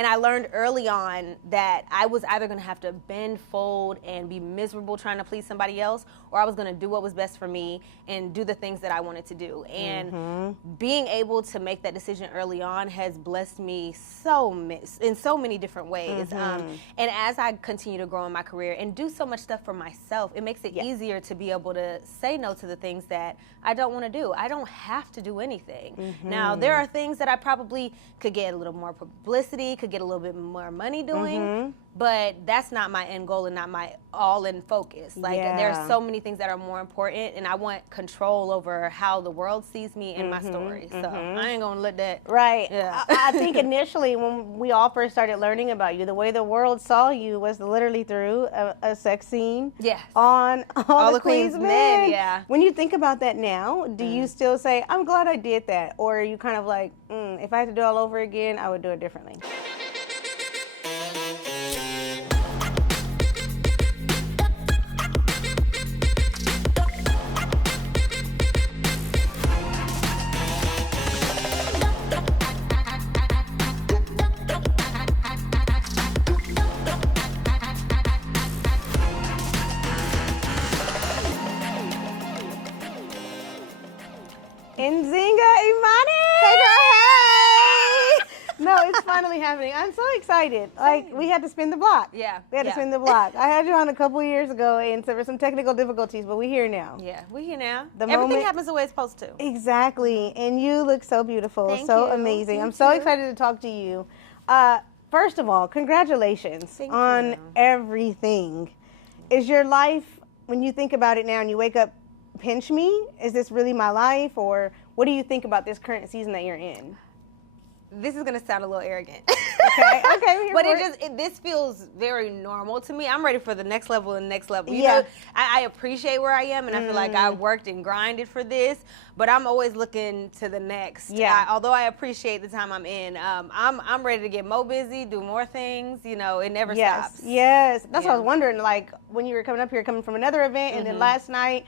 And I learned early on that I was either going to have to bend, fold, and be miserable trying to please somebody else, or I was going to do what was best for me and do the things that I wanted to do. And being able to make that decision early on has blessed me in so many different ways. And as I continue to grow in my career and do so much stuff for myself, it makes it easier to be able to say no to the things that I don't want to do. I don't have to do anything. Now, there are things that I probably could get a little more publicity, could get a little bit more money doing, but that's not my end goal and not my all-in focus. Like, there are so many things that are more important, and I want control over how the world sees me and my story. So I ain't gonna let that. Right. Yeah. I think initially when we all first started learning about you, the way the world saw you was literally through a sex scene. Yes. On All the Queen's Men. Yeah. When you think about that now, do you still say, I'm glad I did that? Or are you kind of like, if I had to do it all over again, I would do it differently? Nzinga Imani! Hey girl, hey! No, it's finally happening. I'm so excited. Like, we had to spin the block. Yeah. We had to spin the block. I had you on a couple years ago, and so there were some technical difficulties, but we're here now. Yeah, we're here now. The Everything moment- happens the way it's supposed to. Exactly. And you look so beautiful, Thank so you. amazing. You I'm so too. excited to talk to you. First of all, congratulations Thank on you. everything. Is your life, when you think about it now and you wake up, pinch me? Is this really my life? Or what do you think about this current season that you're in? This is gonna sound a little arrogant. Okay, we're here But for this feels very normal to me. I'm ready for the next level and next level. You Yeah. know, I appreciate where I am, and I feel like I worked and grinded for this, but I'm always looking to the next. Yeah. Although I appreciate the time I'm in, I'm ready to get more busy, do more things. You know, it never stops. Yes, that's what I Yeah. was wondering. Like when you were coming up here, coming from another event, and then last night,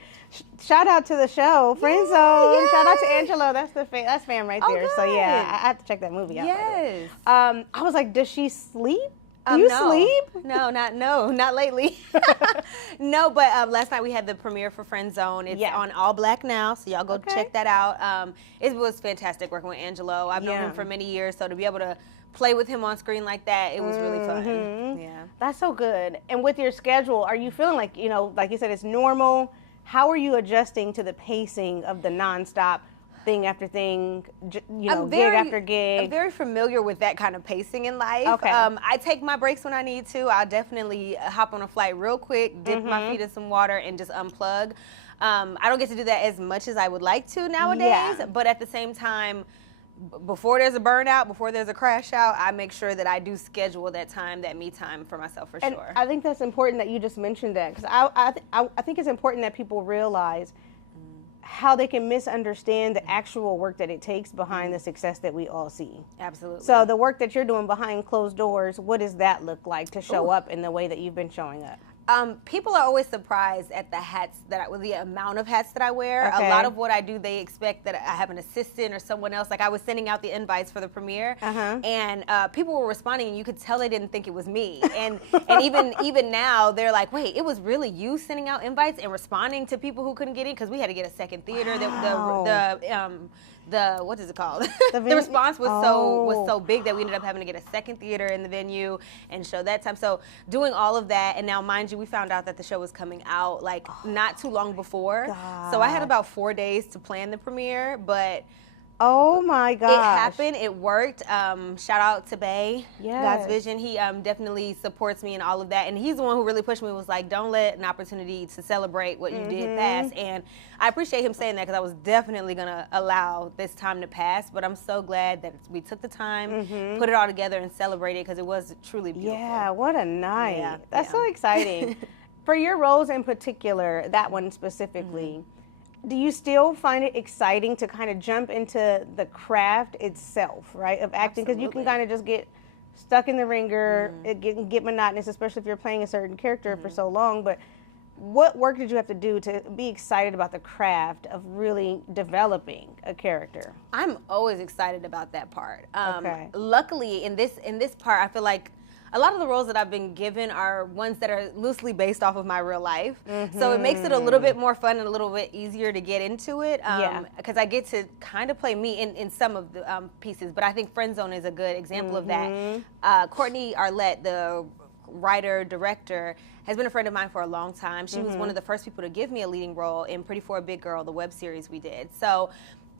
shout out to the show, Friend Zone. yes. Shout out to Angelo. That's that's fam right Oh, there. So yeah, good. I have to check that movie out. by the way. Yes. I was like, does she sleep? Do you No. sleep? No, not lately. No, but last night we had the premiere for Friend Zone. It's on All Black now, so y'all go check that out. It was fantastic working with Angelo. I've known him for many years, so to be able to play with him on screen like that, it was really fun. Yeah. That's so good. And with your schedule, are you feeling like, you know, like you said, it's normal? How are you adjusting to the pacing of the nonstop thing after thing, gig after gig? I'm very familiar with that kind of pacing in life. Okay. I take my breaks when I need to. I'll definitely hop on a flight real quick, dip my feet in some water, and just unplug. I don't get to do that as much as I would like to nowadays, but at the same time, before there's a burnout, before there's a crash out, I make sure that I do schedule that time, that me time for myself for And sure. I think that's important that you just mentioned that, because I think it's important that people realize how they can misunderstand the actual work that it takes behind the success that we all see. Absolutely. So the work that you're doing behind closed doors, what does that look like to show up in the way that you've been showing up? People are always surprised at the amount of hats that I wear. Okay. A lot of what I do, they expect that I have an assistant or someone else. Like I was sending out the invites for the premiere, and people were responding, and you could tell they didn't think it was me. And even now, they're like, "Wait, it was really you sending out invites and responding to people who couldn't get in?" Because we had to get a second theater. Wow. The what is it called? The The response was Oh. so big that we ended up having to get a second theater in the venue and show that time. So doing all of that, and now mind you, we found out that the show was coming out like not too long before. So I had God. about 4 days to plan the premiere, but Oh my gosh. it happened. It worked. Shout out to Bay, God's Yes. Vision. He definitely supports me in all of that, and he's the one who really pushed me. Was like, don't let an opportunity to celebrate what you did pass. And I appreciate him saying that, because I was definitely gonna allow this time to pass. But I'm so glad that we took the time, put it all together, and celebrated, because it was truly beautiful. Yeah, what a night. Yeah, That's yeah. so exciting. For your roles in particular, that one specifically, do you still find it exciting to kind of jump into the craft itself, right, of acting? Because you can Absolutely. kind of just get stuck in the ringer, it get monotonous, especially if you're playing a certain character for so long. But what work did you have to do to be excited about the craft of really developing a character? I'm always excited about that part. Okay. Luckily, in this part, I feel like a lot of the roles that I've been given are ones that are loosely based off of my real life. So it makes it a little bit more fun and a little bit easier to get into it. Because I get to kind of play me in some of the pieces. But I think Friend Zone is a good example of that. Courtney Arlette, the writer, director, has been a friend of mine for a long time. She was one of the first people to give me a leading role in Pretty for a Big Girl, the web series we did. So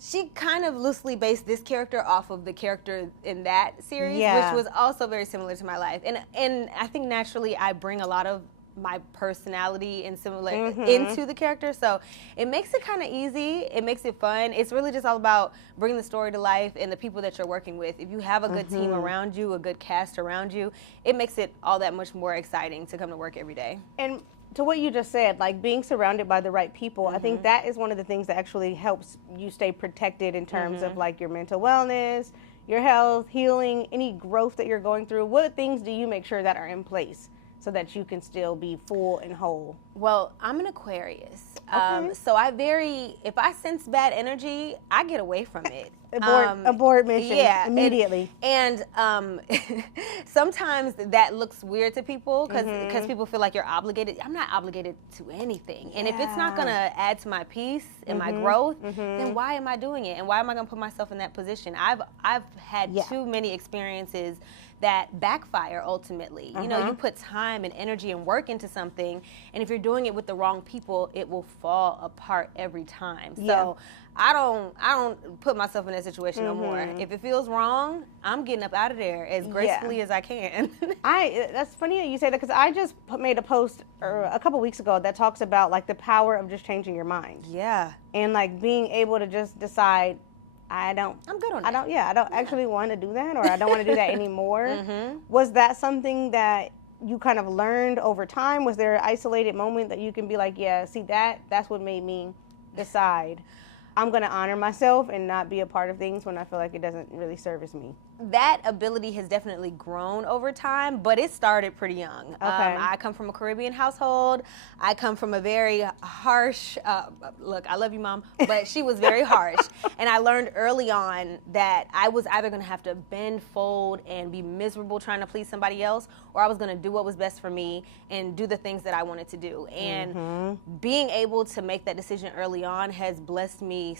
she kind of loosely based this character off of the character in that series, which was also very similar to my life. And I think naturally I bring a lot of my personality and similar into the character, so it makes it kind of easy. It makes it fun. It's really just all about bringing the story to life and the people that you're working with. If you have a good team around you, a good cast around you, it makes it all that much more exciting to come to work every day. And to what you just said, like being surrounded by the right people, I think that is one of the things that actually helps you stay protected in terms of like your mental wellness, your health, healing, any growth that you're going through. What things do you make sure that are in place so that you can still be full and whole? Well, I'm an Aquarius. So if I sense bad energy, I get away from it. Abort mission immediately. And sometimes that looks weird to people because people feel like you're obligated. I'm not obligated to anything. And if it's not going to add to my peace and my growth, then why am I doing it? And why am I going to put myself in that position? I've had too many experiences that backfire ultimately. You know, you put time and energy and work into something, and if you're doing it with the wrong people, it will fall apart every time. So I don't put myself in that situation no more. If it feels wrong, I'm getting up out of there as gracefully as I can. That's funny that you say that, because I just made a post a couple weeks ago that talks about like the power of just changing your mind. Yeah. And like being able to just decide, I'm good on that. I don't actually want to do that, or I don't want to do that anymore. Was that something that you kind of learned over time? Was there an isolated moment that you can be like, yeah, see, that's what made me decide I'm going to honor myself and not be a part of things when I feel like it doesn't really service me? That ability has definitely grown over time, but it started pretty young. I come from a Caribbean household. I come from a very harsh, look, I love you, Mom, but she was very harsh. And I learned early on that I was either going to have to bend, fold, and be miserable trying to please somebody else, or I was going to do what was best for me and do the things that I wanted to do. And being able to make that decision early on has blessed me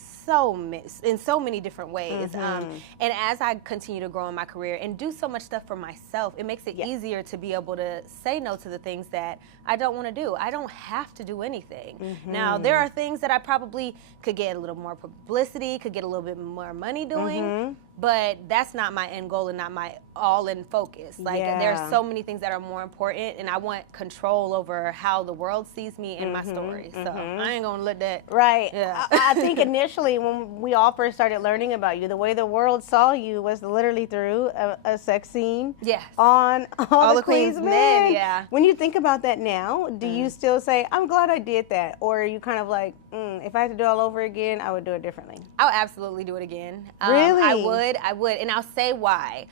in so many different ways. And as I continue to grow in my career and do so much stuff for myself, it makes it easier to be able to say no to the things that I don't want to do. I don't have to do anything. Now, there are things that I probably could get a little more publicity, could get a little bit more money doing, but that's not my end goal and not my all-in focus. Like, there are so many things that are more important, and I want control over how the world sees me and my story. So I ain't gonna let that. Right. Yeah. I think initially when we all first started learning about you, the way the world saw you was literally through a sex scene on All the Queen's Men. Yeah. When you think about that now, do you still say, I'm glad I did that? Or are you kind of like, if I had to do it all over again, I would do it differently? I would absolutely do it again. Really? I would, and I'll say why.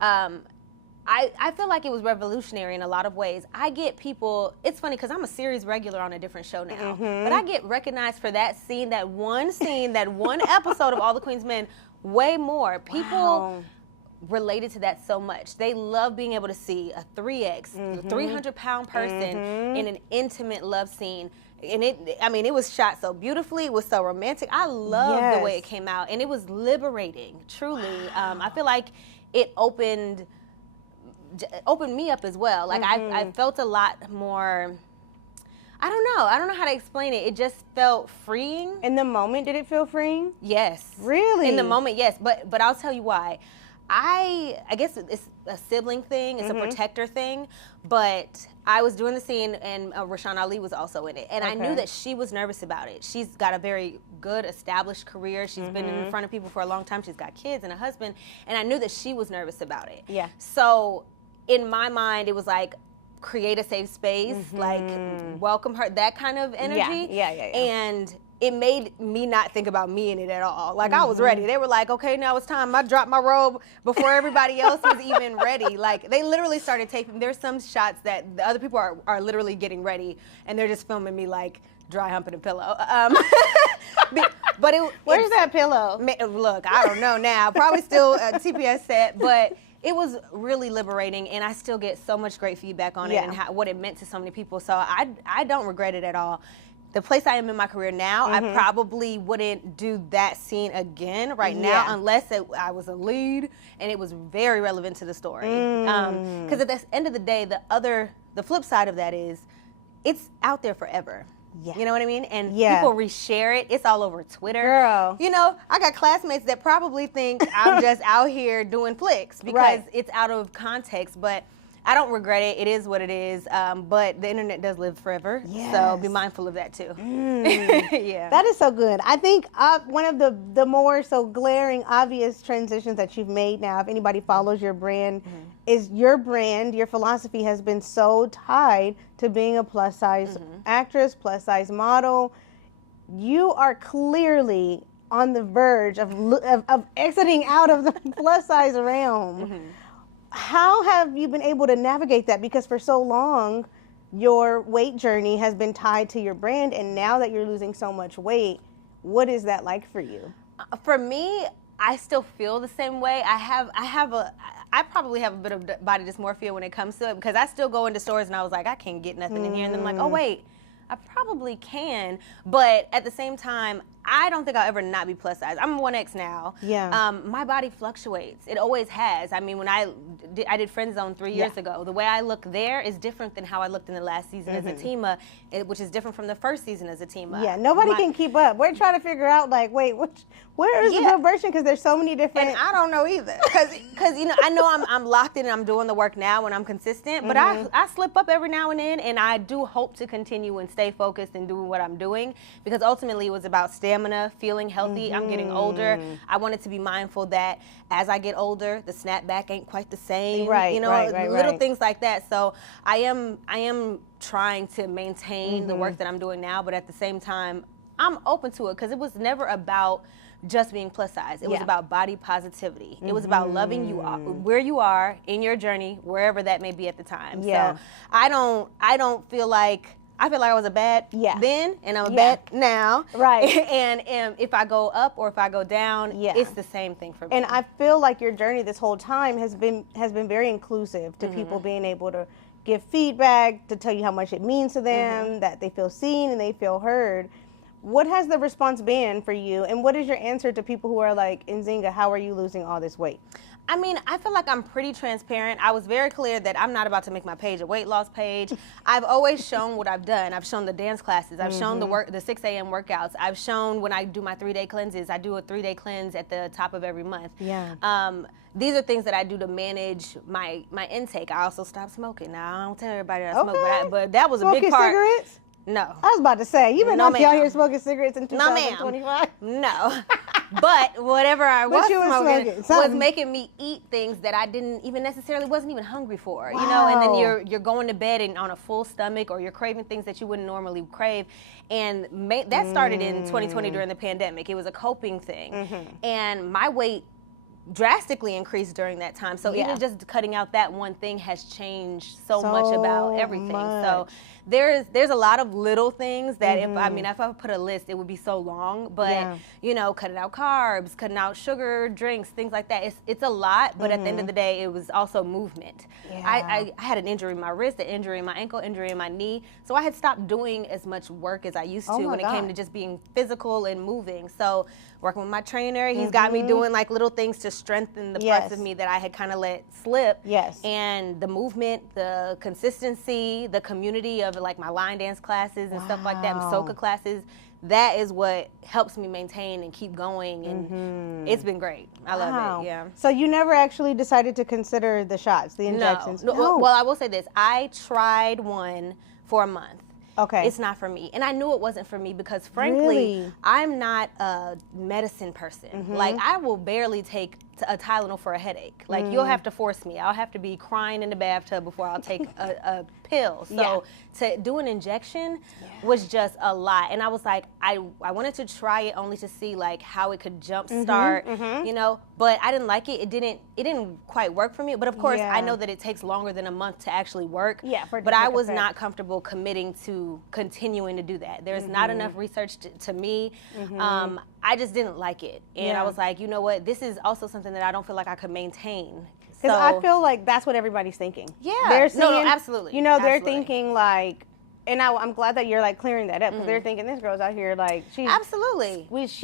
I feel like it was revolutionary in a lot of ways. I get people, it's funny because I'm a series regular on a different show now, but I get recognized for that scene, that one episode of All the Queen's Men way more. People related to that so much. They love being able to see a 3X, 300-pound person in an intimate love scene. And it was shot so beautifully. It was so romantic. I loved the way it came out, and it was liberating, truly. I feel like it opened me up as well. Like I felt a lot more, I don't know how to explain it. It just felt freeing. In the moment, did it feel freeing? Yes. Really? In the moment, yes. But I'll tell you why. I guess it's a sibling thing, it's a protector thing, but I was doing the scene and Rashawn Ali was also in it, and I knew that she was nervous about it. She's got a very good established career. She's been in front of people for a long time. She's got kids and a husband, and I knew that she was nervous about it. Yeah. So in my mind, it was like, create a safe space, like welcome her, that kind of energy. Yeah. And it made me not think about me in it at all. Like, I was ready. They were like, okay, now it's time. I dropped my robe before everybody else was even ready. Like, they literally started taping. There's some shots that the other people are literally getting ready, and they're just filming me, like, dry humping a pillow. But where's that pillow? Look, I don't know now. Probably still a TPS set, but it was really liberating, and I still get so much great feedback on it and what it meant to so many people. So I don't regret it at all. The place I am in my career now, I probably wouldn't do that scene again now unless I was a lead and it was very relevant to the story. Because at the end of the day, the flip side of that is it's out there forever. Yeah. You know what I mean? And people reshare it. It's all over Twitter. Girl. You know, I got classmates that probably think I'm just out here doing flicks because it's out of context. But I don't regret it. It is what it is. But the internet does live forever. Yes. So be mindful of that too. Yeah. That is so good. I think one of the more so glaring, obvious transitions that you've made now, if anybody follows your brand, is your brand, your philosophy has been so tied to being a plus size actress, plus size model. You are clearly on the verge of exiting out of the plus size realm. How have you been able to navigate that? Because for so long, your weight journey has been tied to your brand, and now that you're losing so much weight, what is that like for you? For me, I still feel the same way. I probably have a bit of body dysmorphia when it comes to it, because I still go into stores and I was like, I can't get nothing in here. And then I'm like, oh, wait, I probably can. But at the same time, I don't think I'll ever not be plus size. I'm 1X now. Yeah. My body fluctuates. It always has. I mean, when I did Friend Zone 3 years ago, the way I look there is different than how I looked in the last season as a Tima, which is different from the first season as a Tima. Yeah, nobody can keep up. We're trying to figure out, like, wait, where is the real version? Because there's so many different. And I don't know either. Because you know, I know I'm locked in and I'm doing the work now when I'm consistent, but I slip up every now and then, and I do hope to continue and stay focused and doing what I'm doing, because ultimately it was about stamina, feeling healthy. I'm getting older. I wanted to be mindful that as I get older, the snapback ain't quite the same. Right, you know, little things like that. So I am trying to maintain the work that I'm doing now, but at the same time, I'm open to it, because it was never about just being plus size. It was about body positivity. It was about loving you where you are in your journey, wherever that may be at the time. Yeah. So I don't feel like, I feel like I was a bad then, and I'm a bad now. Right. And if I go up or if I go down, it's the same thing for me. And I feel like your journey this whole time has been very inclusive to people being able to give feedback, to tell you how much it means to them, that they feel seen and they feel heard. What has the response been for you, and what is your answer to people who are like, Nzinga, how are you losing all this weight? I mean, I feel like I'm pretty transparent. I was very clear that I'm not about to make my page a weight loss page. I've always shown what I've done. I've shown the dance classes. I've shown the 6 a.m. workouts. I've shown when I do my 3-day cleanses. I do a 3-day cleanse at the top of every month. Yeah. These are things that I do to manage my intake. I also stopped smoking. Now, I don't tell everybody that I smoke, but that was a big part. Cigarettes? No. I was about to say, you've been out here smoking cigarettes in 2025? No. But whatever I was smoking was making me eat things that I wasn't even hungry for. Wow. You know, and then you're going to bed and on a full stomach, or you're craving things that you wouldn't normally crave. And that started in 2020 during the pandemic. It was a coping thing. And my weight drastically increased during that time. So even just cutting out that one thing has changed so much about everything. So there's a lot of little things that if I put a list, it would be so long. But you know, cutting out carbs, cutting out sugar drinks, things like that. It's a lot. But at the end of the day, it was also movement. I had an injury in my wrist, an injury in my ankle, injury in my knee. So I had stopped doing as much work as I used to when it came to just being physical and moving. So working with my trainer, he's got me doing like little things to strengthen the parts of me that I had kind of let slip. And the movement, the consistency, the community of like my line dance classes and stuff like that, soca classes, that is what helps me maintain and keep going, and it's been great. I love it. So you never actually decided to consider the shots, the injections? No. Well, I will say this. I tried one for a month. Okay. It's not for me. And I knew it wasn't for me because, frankly, I'm not a medicine person. Like, I will barely take a Tylenol for a headache. Like, you'll have to force me. I'll have to be crying in the bathtub before I'll take a pill. So to do an injection was just a lot. And I was like, I wanted to try it only to see like how it could jumpstart, you know, but I didn't like it. It didn't quite work for me. But of course, I know that it takes longer than a month to actually work. Yeah, but I was not comfortable committing to continuing to do that. There's not enough research to me. I just didn't like it. And I was like, you know what, this is also something that I don't feel like I could maintain. Because I feel like that's what everybody's thinking. Yeah. They're saying, no, absolutely. You know, they're thinking like, and I'm glad that you're like clearing that up, because they're thinking this girl's out here like, she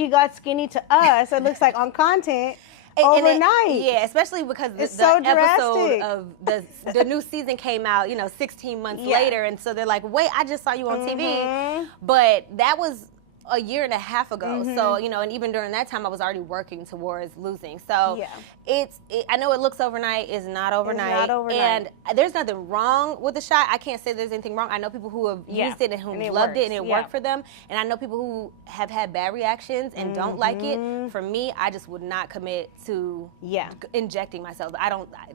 got skinny to us, it looks like on content. Overnight. Especially because the episode of the new season came out, you know, 16 months later. And so they're like, wait, I just saw you on TV. But that was a year and a half ago. So, you know, and even during that time, I was already working towards losing. So I know it looks overnight. It's not overnight. It's not overnight. And there's nothing wrong with the shot. I can't say there's anything wrong. I know people who have used it and who loved it and it worked for them. And I know people who have had bad reactions and don't like it. For me, I just would not commit to injecting myself.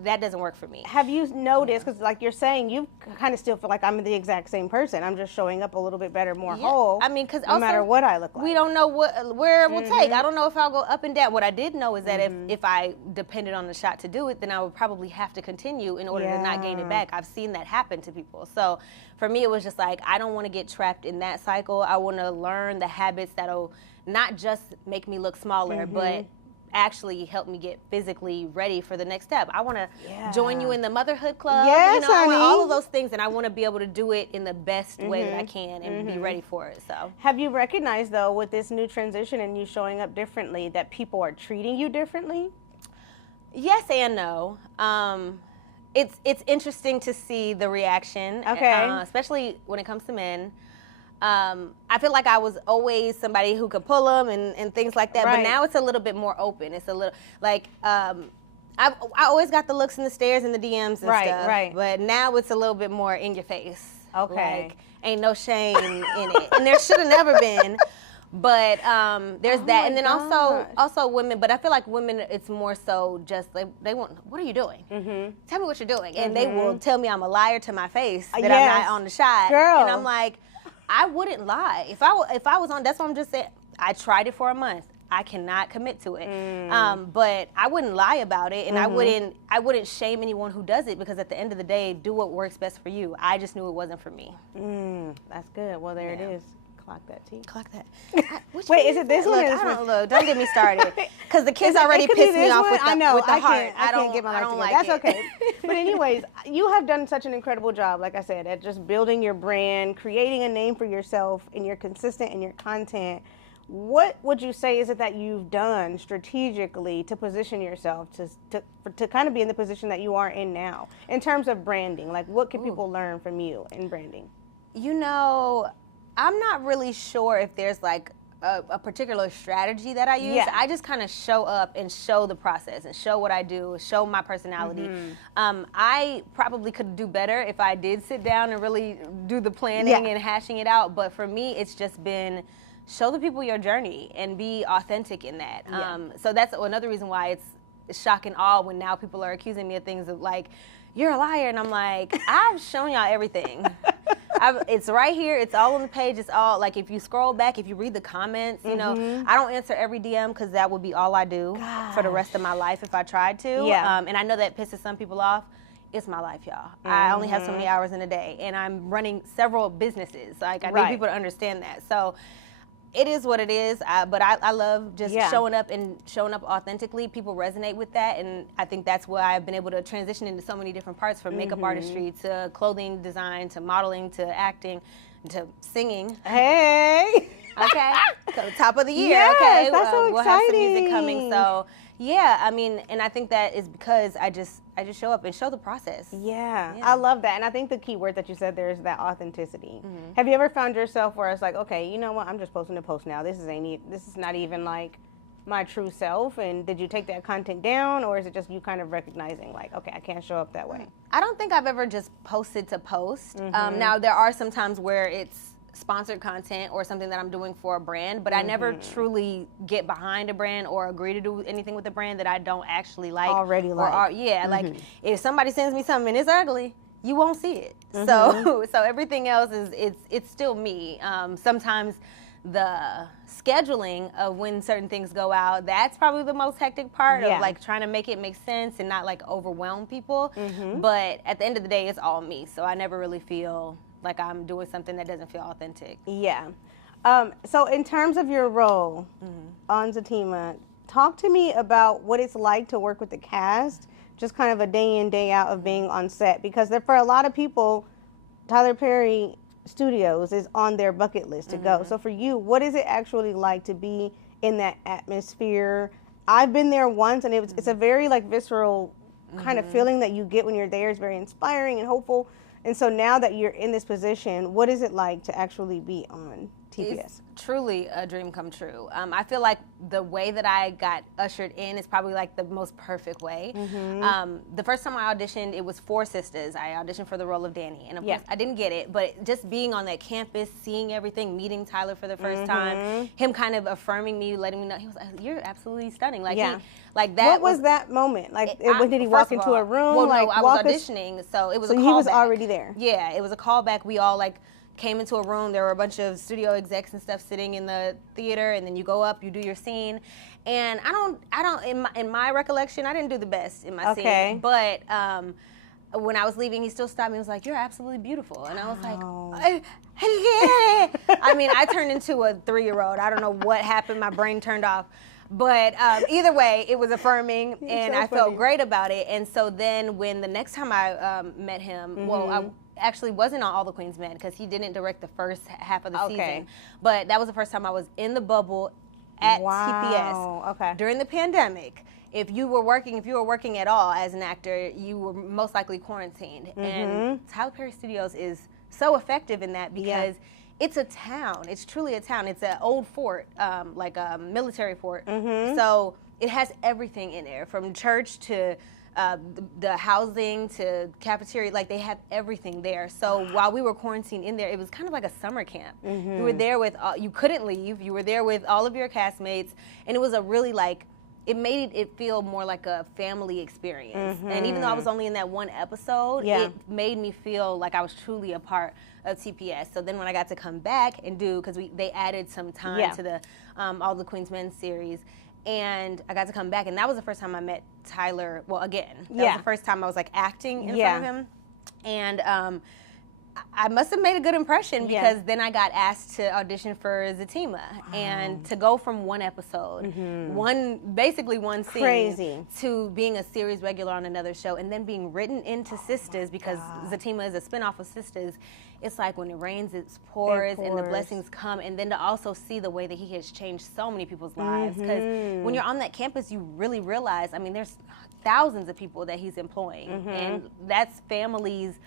That doesn't work for me. Have you noticed, because like you're saying, you kind of still feel like I'm the exact same person. I'm just showing up a little bit better, more whole. I mean, because no matter what I look like. We don't know where it will take. I don't know if I'll go up and down. What I did know is that if I depended on the shot to do it, then I would probably have to continue in order to not gain it back. I've seen that happen to people. So for me, it was just like, I don't want to get trapped in that cycle. I want to learn the habits that'll not just make me look smaller, but actually help me get physically ready for the next step. I want to join you in the motherhood club. Yes, you know, honey. all of those things, and I want to be able to do it in the best way that I can and be ready for it. So, have you recognized though, with this new transition and you showing up differently, that people are treating you differently? Yes and no. It's interesting to see the reaction, especially when it comes to men. I feel like I was always somebody who could pull them and things like that, but now it's a little bit more open. It's a little like I always got the looks and the stares and the DMs and stuff, but now it's a little bit more in your face. Like, ain't no shame in it, and there should have never been. But there's that, and then also women. But I feel like women, it's more so just they want, what are you doing? Tell me what you're doing, and they will tell me I'm a liar to my face that I'm not on the shot, and I'm like, I wouldn't lie. If I was on, that's what I'm just saying. I tried it for a month. I cannot commit to it. But I wouldn't lie about it, and I wouldn't shame anyone who does it, because at the end of the day, do what works best for you. I just knew it wasn't for me. That's good. Well, there it is. Clock that, T. Clock that. Wait, is it this one? Don't get me started, because the kids already pissed me off with the heart. I can't get my life together. That's okay. But anyways, you have done such an incredible job, like I said, at just building your brand, creating a name for yourself, and you're consistent in your content. What would you say is it that you've done strategically to position yourself to kind of be in the position that you are in now, in terms of branding? Like, what can people learn from you in branding? You know, I'm not really sure if there's like a particular strategy that I use. I just kind of show up and show the process and show what I do, show my personality. I probably could do better if I did sit down and really do the planning and hashing it out. But for me, it's just been show the people your journey and be authentic in that. So that's another reason why it's shock and awe when now people are accusing me of things of like, you're a liar. And I'm like, I've shown y'all everything. It's right here. It's all on the page. It's all, like, if you scroll back, if you read the comments, you know, I don't answer every DM, because that would be all I do for the rest of my life if I tried to. And I know that pisses some people off. It's my life, y'all. I only have so many hours in a day, and I'm running several businesses. Like, I need people to understand that. So it is what it is, but I love just showing up authentically. People resonate with that, and I think that's why I've been able to transition into so many different parts, from makeup artistry to clothing design to modeling to acting to singing. Hey! Okay, so top of the year. Yes, that's so exciting. We'll have some music coming, so yeah. I mean, and I think that is because I just show up and show the process. Yeah, I love that, and I think the key word that you said there is that authenticity. Have you ever found yourself where it's like, okay, you know what, I'm just posting a post now. This is not even like my true self. And did you take that content down, or is it just you kind of recognizing like, okay, I can't show up that way? I don't think I've ever just posted to post. Now there are some times where sponsored content or something that I'm doing for a brand, but I never truly get behind a brand or agree to do anything with a brand that I don't actually like. Like if somebody sends me something and it's ugly, you won't see it. So everything else is it's still me. Sometimes the scheduling of when certain things go out, that's probably the most hectic part of like trying to make it make sense and not like overwhelm people. But at the end of the day, it's all me. So I never really feel like I'm doing something that doesn't feel authentic. Yeah. So in terms of your role on Zatima, talk to me about what it's like to work with the cast, just kind of a day in, day out of being on set. Because for a lot of people, Tyler Perry Studios is on their bucket list to go. So for you, what is it actually like to be in that atmosphere? I've been there once, and it's a very like visceral kind of feeling that you get when you're there. It's very inspiring and hopeful. And so now that you're in this position, what is it like to actually be on TPS? It's truly a dream come true. I feel like the way that I got ushered in is probably like the most perfect way. The first time I auditioned, it was 4 sisters. I auditioned for the role of Danny, and of course I didn't get it, but just being on that campus, seeing everything, meeting Tyler for the first time, him kind of affirming me, letting me know, he was like, "You're absolutely stunning." Like like that. What was that moment? Like, when did he walk into a room? Well, like, no, I was auditioning, so it was a callback. So he was already there. Yeah, it was a callback. We all like came into a room. There were a bunch of studio execs and stuff sitting in the theater, and then you go up, you do your scene. And I don't. In my recollection, I didn't do the best in my scene. But when I was leaving, he still stopped me. He was like, "You're absolutely beautiful," and I was like, "Yeah." I mean, I turned into a 3-year-old. I don't know what happened. My brain turned off. But either way, it was affirming, and I felt great about it. And so then when the next time I met him, well, I actually wasn't on All the Queens Men because he didn't direct the first half of the season. But that was the first time I was in the bubble at TPS during the pandemic. If you were working at all as an actor, you were most likely quarantined. And Tyler Perry Studios is so effective in that because it's a town. It's truly a town. It's an old fort, like a military fort. So it has everything in there, from church to the housing to cafeteria. Like, they have everything there. So while we were quarantined in there, it was kind of like a summer camp. You were there with, you couldn't leave. You were there with all of your castmates. And it was a really like, it made it feel more like a family experience. And even though I was only in that one episode, it made me feel like I was truly a part of TPS. So then when I got to come back and do, because they added some time to the All the Queens Men series, and I got to come back, and that was the first time I met Tyler. Well, again, that was the first time I was like acting in front of him. And I must have made a good impression because then I got asked to audition for Zatima, and to go from one episode, basically one scene, to being a series regular on another show, and then being written into Sisters, because Zatima is a spinoff of Sisters. It's like when it rains, it pours, and the blessings come. And then to also see the way that he has changed so many people's lives. Because when you're on that campus, you really realize, I mean, there's thousands of people that he's employing. And that's families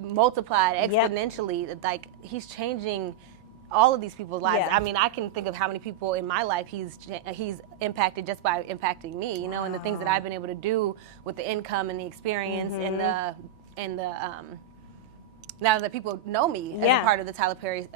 multiplied exponentially. Like, he's changing all of these people's lives. I mean, I can think of how many people in my life he's impacted just by impacting me, you know, and the things that I've been able to do with the income and the experience and the now that people know me as a part of the Tyler Perry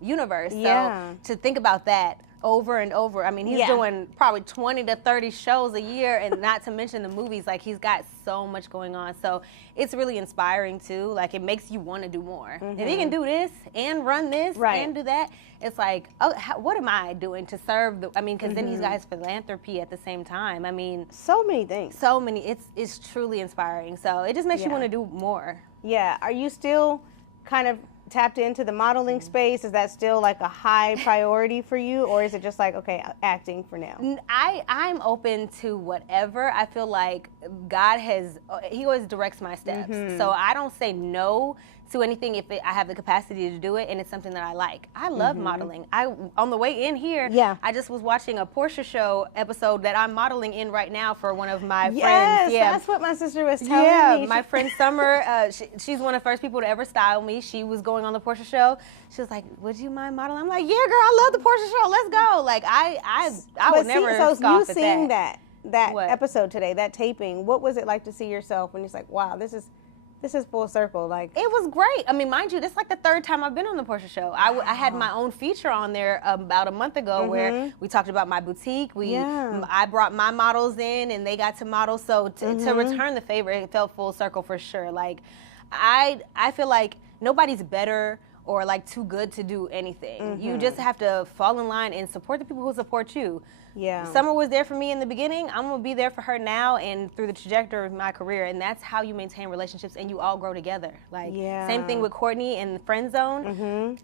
universe. So to think about that over and over, I mean, he's doing probably 20 to 30 shows a year, and not to mention the movies. Like, he's got so much going on. So it's really inspiring too. Like, it makes you want to do more. If he can do this and run this and do that, it's like, oh, what am I doing to serve the, I mean, because then he's got his philanthropy at the same time. I mean, so many things. So many. It's truly inspiring. So it just makes you want to do more. Yeah. Are you still kind of tapped into the modeling space? Is that still like a high priority for you, or is it just like, okay, acting for now? I'm open to whatever. I feel like God he always directs my steps. So I don't say no to anything if I have the capacity to do it and it's something that I like. I love modeling. On the way in here, I just was watching a Portia show episode that I'm modeling in right now for one of my friends. Yeah, that's what my sister was telling me. My friend Summer, she's one of the first people to ever style me. She was going on the Portia show. She was like, "Would you mind modeling?" I'm like, "Yeah, girl, I love the Portia show. Let's go." Like, I would never scoff at that. So you seeing that episode today, that taping, what was it like to see yourself when you're like, wow, this is This is full circle. Like, it was great. I mean, mind you, this is like the third time I've been on the Portia Show. I had my own feature on there about a month ago where we talked about my boutique. I brought my models in and they got to model. So to return the favor, it felt full circle for sure. Like, I feel like nobody's better or like too good to do anything. You just have to fall in line and support the people who support you. Yeah. Summer was there for me in the beginning. I'm going to be there for her now and through the trajectory of my career. And that's how you maintain relationships and you all grow together. Like, same thing with Courtney and the Friend Zone.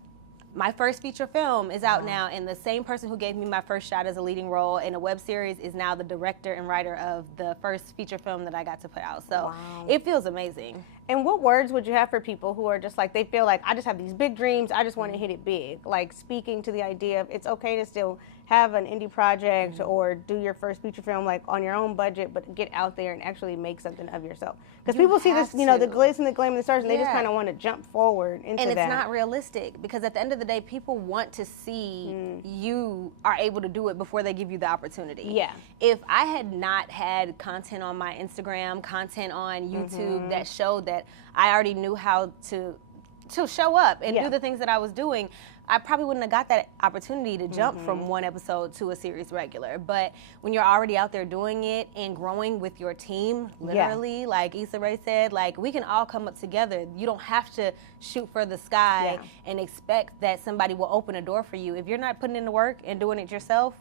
My first feature film is out now, and the same person who gave me my first shot as a leading role in a web series is now the director and writer of the first feature film that I got to put out. So it feels amazing. And what words would you have for people who are just like, they feel like, I just have these big dreams, I just want to hit it big? Like, speaking to the idea of it's okay to still have an indie project or do your first feature film like on your own budget, but get out there and actually make something of yourself. Because people see this, you know, the glitz and the glam and the stars, and they just kind of want to jump forward into that. And it's not realistic, because at the end of the day, people want to see you are able to do it before they give you the opportunity. Yeah. If I had not had content on my Instagram, content on YouTube that showed that I already knew how to show up and do the things that I was doing, I probably wouldn't have got that opportunity to jump from one episode to a series regular. But when you're already out there doing it and growing with your team, literally, like Issa Rae said, like, we can all come up together. You don't have to shoot for the sky and expect that somebody will open a door for you. If you're not putting in the work and doing it yourself,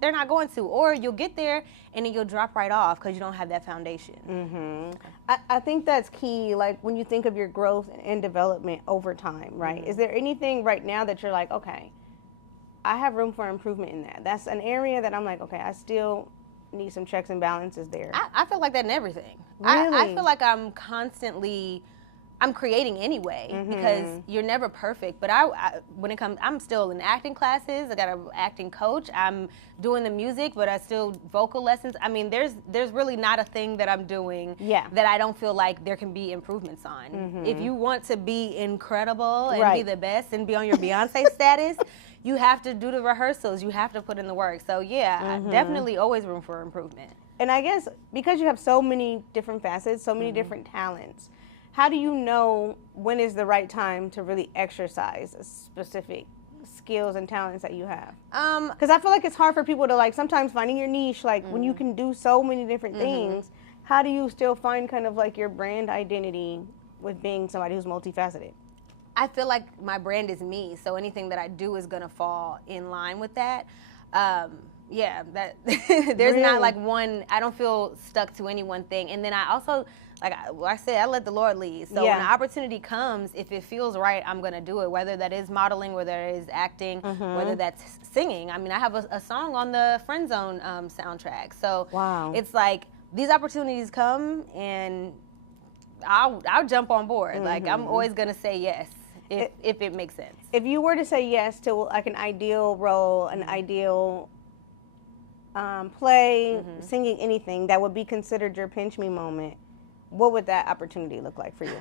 they're not going to. Or you'll get there and then you'll drop right off because you don't have that foundation. I think that's key, like, when you think of your growth and development over time, right? Is there anything right now that you're like, okay, I have room for improvement in that? That's an area that I'm like, okay, I still need some checks and balances there. I feel like that in everything. Really? I feel like I'm constantly... I'm creating anyway because you're never perfect. But when it comes, I'm still in acting classes. I got an acting coach. I'm doing the music, but I still vocal lessons. I mean, there's really not a thing that I'm doing that I don't feel like there can be improvements on. If you want to be incredible and be the best and be on your Beyonce status, you have to do the rehearsals. You have to put in the work. So yeah, definitely always room for improvement. And I guess because you have so many different facets, so many different talents, how do you know when is the right time to really exercise specific skills and talents that you have? Because I feel like it's hard for people to, like, sometimes finding your niche, like when you can do so many different things, how do you still find kind of like your brand identity with being somebody who's multifaceted? I feel like my brand is me, so anything that I do is going to fall in line with that. There's not like one, I don't feel stuck to any one thing. And then I also, like I said, I let the Lord lead. So when an opportunity comes, if it feels right, I'm going to do it, whether that is modeling, whether it is acting, whether that's singing. I mean, I have a song on the Friend Zone soundtrack. So it's like these opportunities come and I'll jump on board. Like, I'm always going to say yes if it makes sense. If you were to say yes to like an ideal role, an ideal play, singing, anything that would be considered your pinch me moment, what would that opportunity look like for you?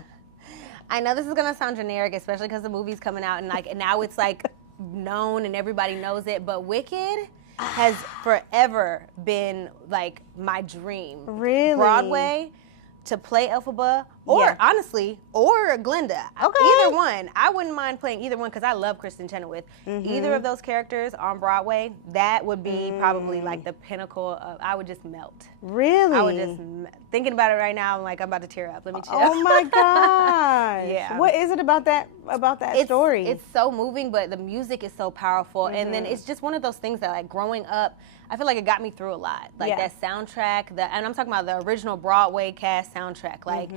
I know this is going to sound generic, especially because the movie's coming out and now it's like known and everybody knows it, but Wicked has forever been like my dream. Really? Broadway, to play Elphaba, or honestly, or Glinda. Either one. I wouldn't mind playing either one because I love Kristen Chenoweth. Either of those characters on Broadway, that would be probably like the pinnacle of, I would just melt. Really? I would just, thinking about it right now, I'm like, I'm about to tear up. Let me chill. Oh my gosh. Yeah. What is it about that story? It's so moving, but the music is so powerful. And then it's just one of those things that, like, growing up, I feel like it got me through a lot. Like that soundtrack, and I'm talking about the original Broadway cast soundtrack. Like,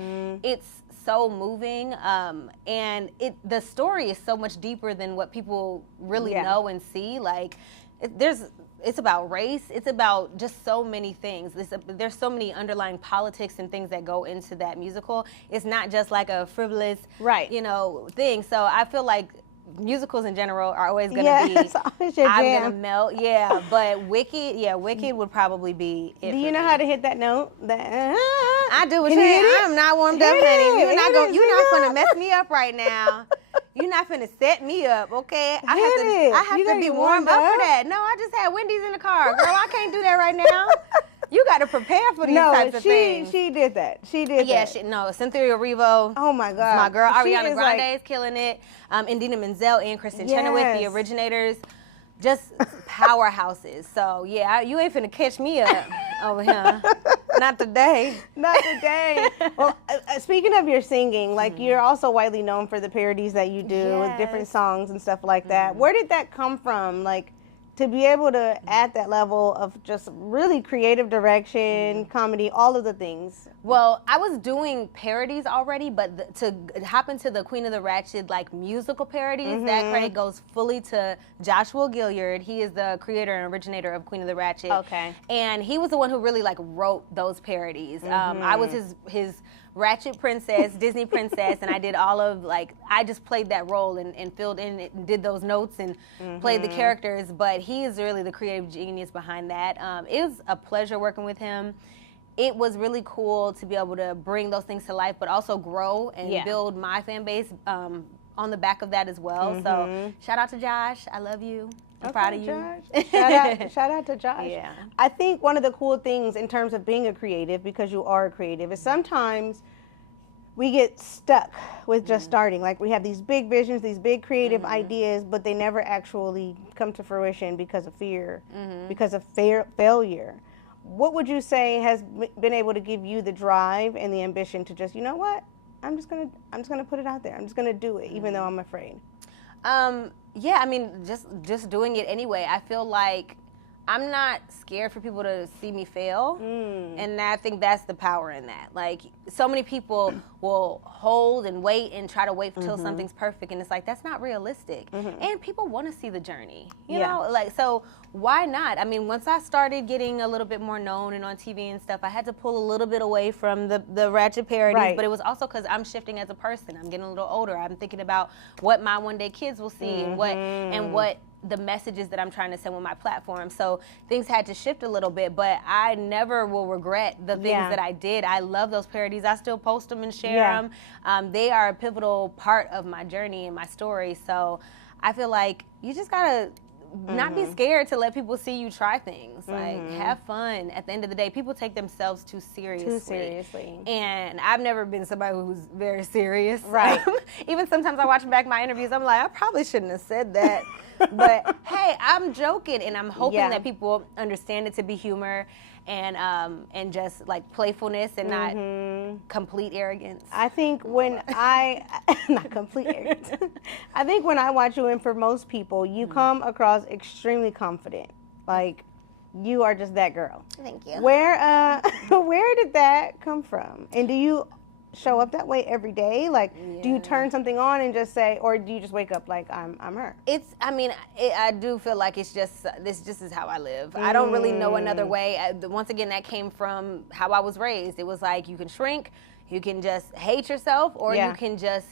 it's so moving, and the story is so much deeper than what people really know and see. Like, it's about race. It's about just so many things. There's so many underlying politics and things that go into that musical. It's not just like a frivolous, thing. So I feel like musicals in general are always going to be, I'm going to melt. Yeah, but Wicked would probably be it. Do you know how to hit that note? I do what I'm not warmed up, honey. You're not going to mess me up right now. You're not finna set me up, okay? I have to be warmed up for that. No, I just had Wendy's in the car. Girl, I can't do that right now. You got to prepare for these types of things. She did that. She did that. Yeah, Cynthia Erivo. Oh my God. My girl Ariana Grande is killing it. Indina Menzel and Kristen Chenoweth, the originators. Just powerhouses. So, yeah, you ain't finna catch me up over here. Not today. Not today. Well, speaking of your singing, like you're also widely known for the parodies that you do with different songs and stuff like that. Where did that come from? Like, to be able to add that level of just really creative direction, comedy, all of the things. Well, I was doing parodies already, but to hop into the Queen of the Ratchet like musical parodies, that credit goes fully to Joshua Gilliard. He is the creator and originator of Queen of the Ratchet. Okay. And he was the one who really like wrote those parodies. I was his Ratchet princess, Disney princess, and I did all of I just played that role and filled in and did those notes and played the characters, but he is really the creative genius behind that. It was a pleasure working with him. It was really cool to be able to bring those things to life, but also grow and build my fan base on the back of that as well. So shout out to Josh. I love you. I'm proud of you. Shout out to Josh. Yeah. I think one of the cool things in terms of being a creative, because you are a creative, is sometimes we get stuck with just starting. Like we have these big visions, these big creative ideas, but they never actually come to fruition because of fear, because of failure. What would you say has been able to give you the drive and the ambition to just, you know what? I'm just gonna put it out there. I'm just gonna do it, even though I'm afraid. Yeah, I mean, just doing it anyway. I feel like I'm not scared for people to see me fail, and I think that's the power in that. Like, so many people will hold and wait and try to wait until something's perfect, and it's like, that's not realistic. And people want to see the journey, you know? Like, so why not? I mean, once I started getting a little bit more known and on TV and stuff, I had to pull a little bit away from the Ratchet parodies, but it was also because I'm shifting as a person. I'm getting a little older. I'm thinking about what my one day kids will see and what the messages that I'm trying to send with my platform. So things had to shift a little bit, but I never will regret the things that I did. I love those parodies. I still post them and share them. They are a pivotal part of my journey and my story. So I feel like you just gotta not be scared to let people see you try things. Like, have fun. At the end of the day, people take themselves too seriously. And I've never been somebody who's very serious. Right. Even sometimes I watch back my interviews, I'm like, I probably shouldn't have said that. But hey, I'm joking, and I'm hoping that people understand it to be humor and just like playfulness and not complete arrogance. I think when not complete arrogance. I think when I watch you, and for most people, you come across extremely confident. Like, you are just that girl. Thank you. Where did that come from? And do you show up that way every day? Like, do you turn something on and just say, or do you just wake up like I'm her? I do feel like this just is how I live. I don't really know another way. Once again, that came from how I was raised. It was like, you can shrink, you can just hate yourself, or you can just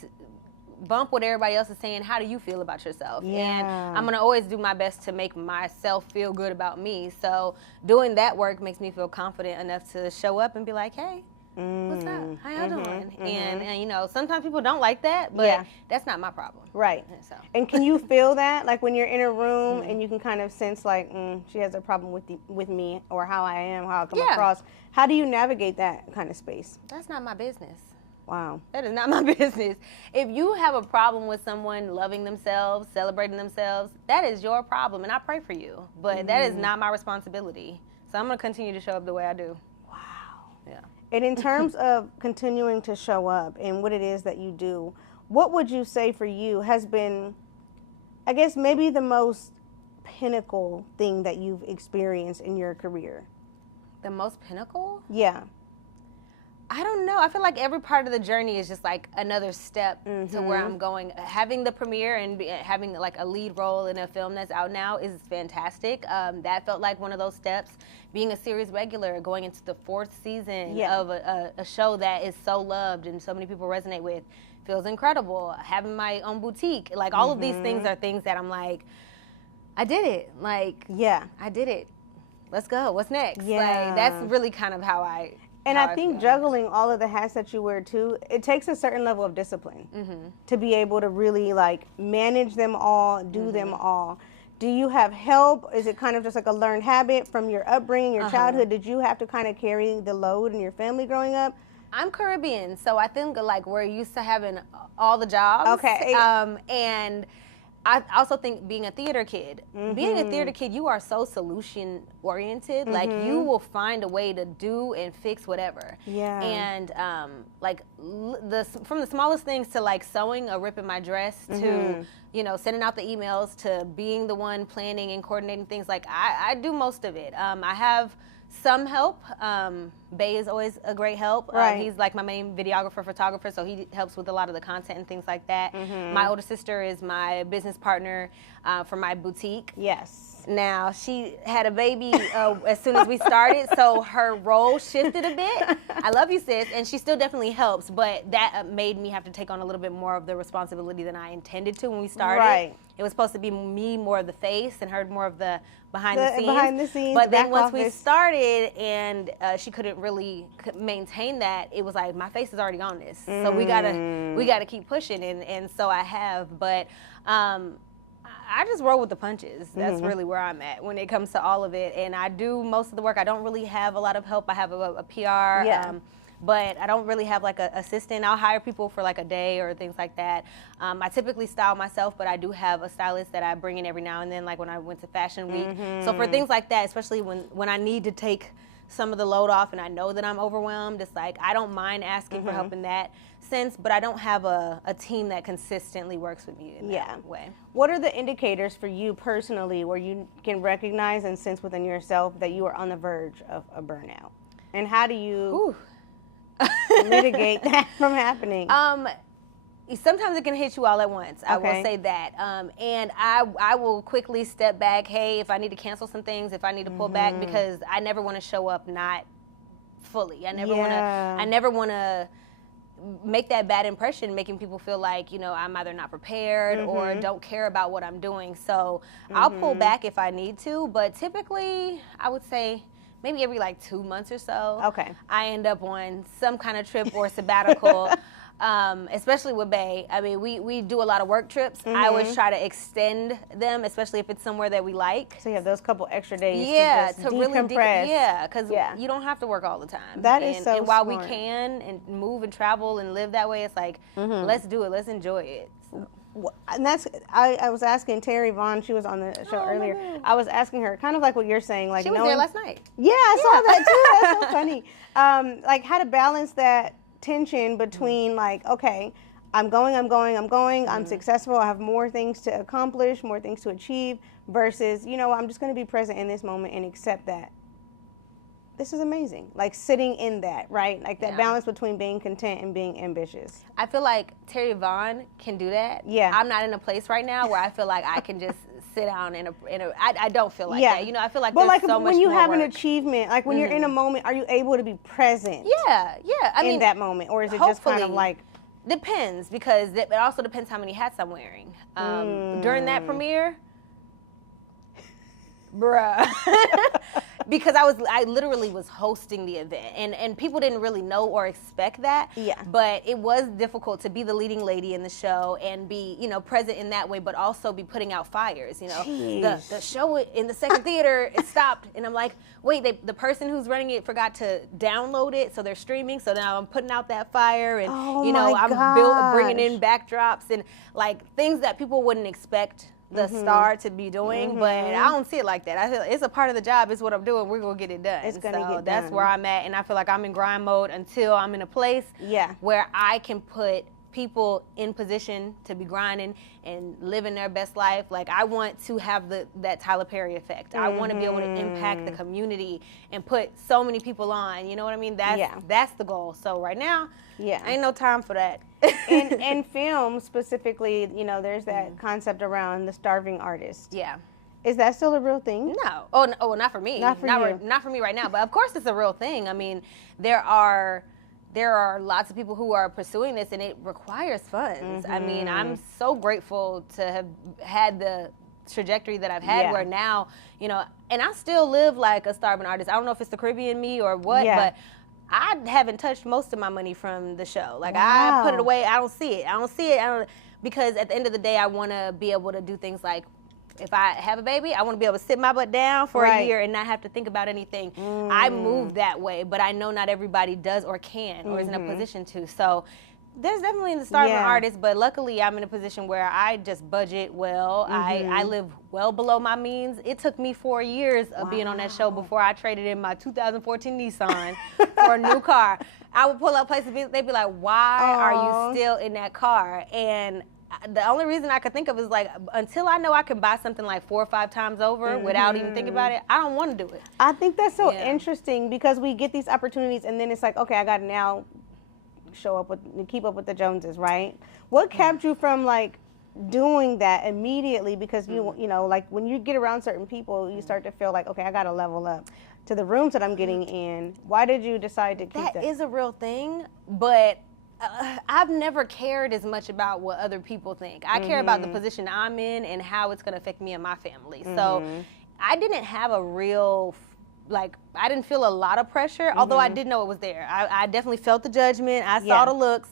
bump what everybody else is saying. How do you feel about yourself? And I'm going to always do my best to make myself feel good about me. So doing that work makes me feel confident enough to show up and be like, hey, what's up? How y'all doing? And you know, sometimes people don't like that, but that's not my problem. Right. So. And can you feel that, like when you're in a room and you can kind of sense like, she has a problem with me, or how I am, how I come across? How do you navigate that kind of space? That's not my business. Wow. That is not my business. If you have a problem with someone loving themselves, celebrating themselves, that is your problem, and I pray for you. But that is not my responsibility. So I'm going to continue to show up the way I do. Wow. Yeah. And in terms of continuing to show up and what it is that you do, what would you say for you has been, I guess, maybe the most pinnacle thing that you've experienced in your career? The most pinnacle? Yeah. I don't know. I feel like every part of the journey is just like another step to where I'm going. Having the premiere and having like a lead role in a film that's out now is fantastic. That felt like one of those steps. Being a series regular, going into the 4th season of a show that is so loved and so many people resonate with, feels incredible. Having my own boutique, like all of these things are things that I'm like, I did it. Like, I did it. Let's go. What's next? Like, that's really kind of how I... And I think juggling all of the hats that you wear too, it takes a certain level of discipline to be able to really like manage them all, do them all. Do you have help? Is it kind of just like a learned habit from your upbringing, your childhood? Did you have to kind of carry the load in your family growing up? I'm Caribbean, so I think like we're used to having all the jobs. Okay. And I also think being a theater kid, you are so solution oriented. Like you will find a way to do and fix whatever. Yeah. And like from the smallest things to like sewing a rip in my dress to sending out the emails to being the one planning and coordinating things. Like I do most of it. I have some help. Bay is always a great help. Right. He's like my main videographer, photographer, so he helps with a lot of the content and things like that. My older sister is my business partner for my boutique. Yes. Now, she had a baby as soon as we started, so her role shifted a bit. I love you, sis, and she still definitely helps, but that made me have to take on a little bit more of the responsibility than I intended to when we started. Right. It was supposed to be me more of the face and her more of the behind the scenes. But then once we started and she couldn't really maintain that, it was like, my face is already on this, so we gotta keep pushing, and so I have, but I just roll with the punches. That's really where I'm at when it comes to all of it. And I do most of the work. I don't really have a lot of help. I have a PR, but I don't really have like an assistant. I'll hire people for like a day or things like that. I typically style myself, but I do have a stylist that I bring in every now and then, like when I went to Fashion Week. So for things like that, especially when I need to take some of the load off and I know that I'm overwhelmed, it's like I don't mind asking for help in that sense, but I don't have a team that consistently works with me in that way. What are the indicators for you personally where you can recognize and sense within yourself that you are on the verge of a burnout? And how do you mitigate that from happening? Sometimes it can hit you all at once. I will say that. And I will quickly step back. Hey, if I need to cancel some things, if I need to pull back, because I never want to show up not fully. I never want to make that bad impression, making people feel like, I'm either not prepared or don't care about what I'm doing. So I'll pull back if I need to, but typically I would say maybe every like 2 months or so, I end up on some kind of trip or sabbatical. Especially with Bay. I mean, we do a lot of work trips. I always try to extend them, especially if it's somewhere that we like. So you have those couple extra days to really decompress. Because you don't have to work all the time. That is so And while smart. we can and move and travel and live that way, it's like, let's do it. Let's enjoy it. So. And that's, I was asking Terry Vaughn, she was on the show earlier. I was asking her, kind of like what you're saying. Like she was there last night. Yeah, I saw that too. That's so funny. Like how to balance that tension between like, okay, I'm going, I'm successful, I have more things to accomplish, more things to achieve, versus, I'm just going to be present in this moment and accept that this is amazing. Like sitting in that, right? Like that balance between being content and being ambitious. I feel like Terry Vaughn can do that. Yeah. I'm not in a place right now where I feel like I can just sit down I don't feel like that. I feel like but there's like so much when you more have work. an achievement, like when you're in a moment, are you able to be present? Yeah. I mean, in that moment, or is it just kind of like? Depends, because it also depends how many hats I'm wearing. During that premiere, bruh. Because I literally was hosting the event, and people didn't really know or expect that. Yeah. But it was difficult to be the leading lady in the show and be, present in that way, but also be putting out fires. The show in the second theater, it stopped, and I'm like, wait, the person who's running it forgot to download it, so they're streaming. So now I'm putting out that fire, and I'm bringing in backdrops and like things that people wouldn't expect the star to be doing, but I don't see it like that. I feel it's a part of the job. It's what I'm doing. We're gonna get it done. It's gonna get done. That's where I'm at, and I feel like I'm in grind mode until I'm in a place where I can put people in position to be grinding and living their best life. Like I want to have that Tyler Perry effect. I want to be able to impact the community and put so many people on. You know what I mean? That's the goal. So right now, ain't no time for that. in film specifically, there's that concept around the starving artist. Yeah. Is that still a real thing? No. Oh, not for me. Not for me right now. But of course, it's a real thing. I mean, there are lots of people who are pursuing this, and it requires funds. I mean, I'm so grateful to have had the trajectory that I've had where now, and I still live like a starving artist. I don't know if it's the Caribbean me or what, but I haven't touched most of my money from the show. Like I put it away. I don't see it. Because at the end of the day, I want to be able to do things like if I have a baby, I want to be able to sit my butt down for a year and not have to think about anything. I move that way, but I know not everybody does or can or is in a position to. So there's definitely the start of an artist, but luckily I'm in a position where I just budget well. I live well below my means. It took me 4 years of being on that show before I traded in my 2014 Nissan for a new car. I would pull up places, they'd be like, why are you still in that car? And the only reason I could think of is like, until I know I can buy something like 4 or 5 times over without even thinking about it, I don't want to do it. I think that's so interesting because we get these opportunities and then it's like, okay, I got to now keep up with the Joneses, right? What kept you from like doing that immediately? Because you know, like when you get around certain people, you start to feel like, okay, I got to level up to the rooms that I'm getting in. Why did you decide to keep that? That is a real thing, but I've never cared as much about what other people think. I care about the position I'm in and how it's going to affect me and my family. So I didn't have a real, like, I didn't feel a lot of pressure, although I did know it was there. I definitely felt the judgment. I saw the looks.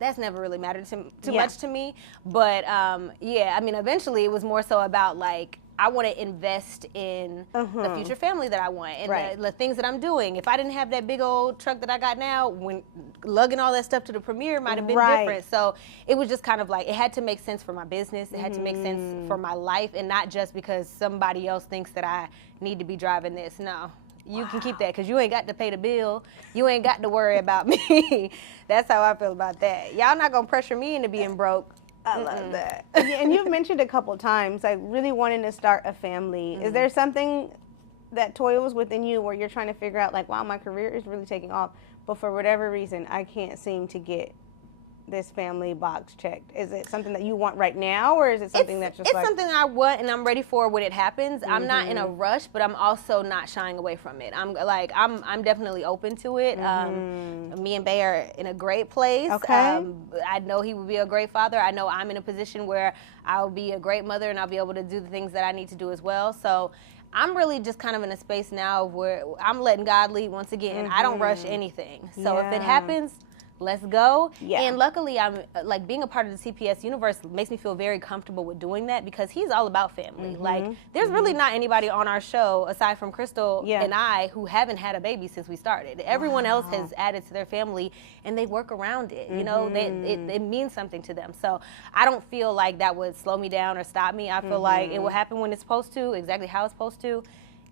That's never really mattered too much to me. But, yeah, I mean, eventually it was more so about, like, I want to invest in the future family that I want and the things that I'm doing. If I didn't have that big old truck that I got now, when lugging all that stuff to the premiere might have been different. So it was just kind of like, it had to make sense for my business. It had to make sense for my life, and not just because somebody else thinks that I need to be driving this. No. You can keep that because you ain't got to pay the bill. You ain't got to worry about me. That's how I feel about that. Y'all not going to pressure me into being broke. I love that. And you've mentioned a couple times, like really wanting to start a family. Is there something that toils within you where you're trying to figure out, like, wow, my career is really taking off, but for whatever reason, I can't seem to get this family box checked? Is it something that you want right now, or is it something that's just it's something I want and I'm ready for when it happens. I'm not in a rush, but I'm also not shying away from it. I'm definitely open to it. Me and Bay are in a great place. Okay. I know he would be a great father. I know I'm in a position where I'll be a great mother and I'll be able to do the things that I need to do as well. So I'm really just kind of in a space now where I'm letting God lead once again. I don't rush anything. So if it happens, let's go. And luckily, I'm like, being a part of the CPS universe makes me feel very comfortable with doing that because he's all about family. Like, there's really not anybody on our show aside from Crystal and I who haven't had a baby since we started. Everyone else has added to their family and they work around it. You know, it means something to them. So I don't feel like that would slow me down or stop me. I feel like it will happen when it's supposed to, exactly how it's supposed to,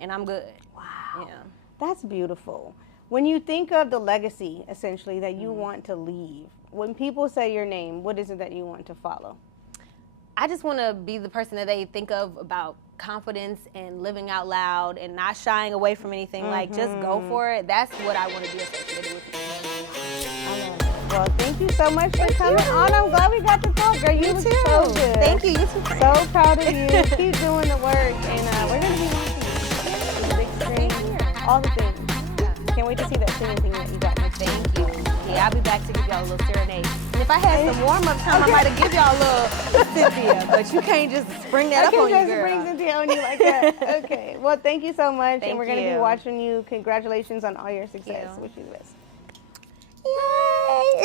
and I'm good. Wow. Yeah. That's beautiful. When you think of the legacy, essentially, that you want to leave, when people say your name, what is it that you want to follow? I just want to be the person that they think of about confidence and living out loud and not shying away from anything. Like, just go for it. That's what I want to be associated with. I love it. Well, thank you so much for coming on. I'm glad we got to talk, girl. You too. So good. Thank you. You too. So proud of you. Keep doing the work, and we're going to be watching you. The big screen, all the things. Can't wait to see that singing thing that you got next. Thank you. Yeah, I'll be back to give y'all a little serenade. And if I had some warm-up time, I might have give y'all a little Cynthia. But you can't just spring that up on you, girl. I can't just spring Cynthia on you like that. Okay. Well, thank you so much. And we're going to be watching you. Congratulations on all your success. Wish you the best. Yay!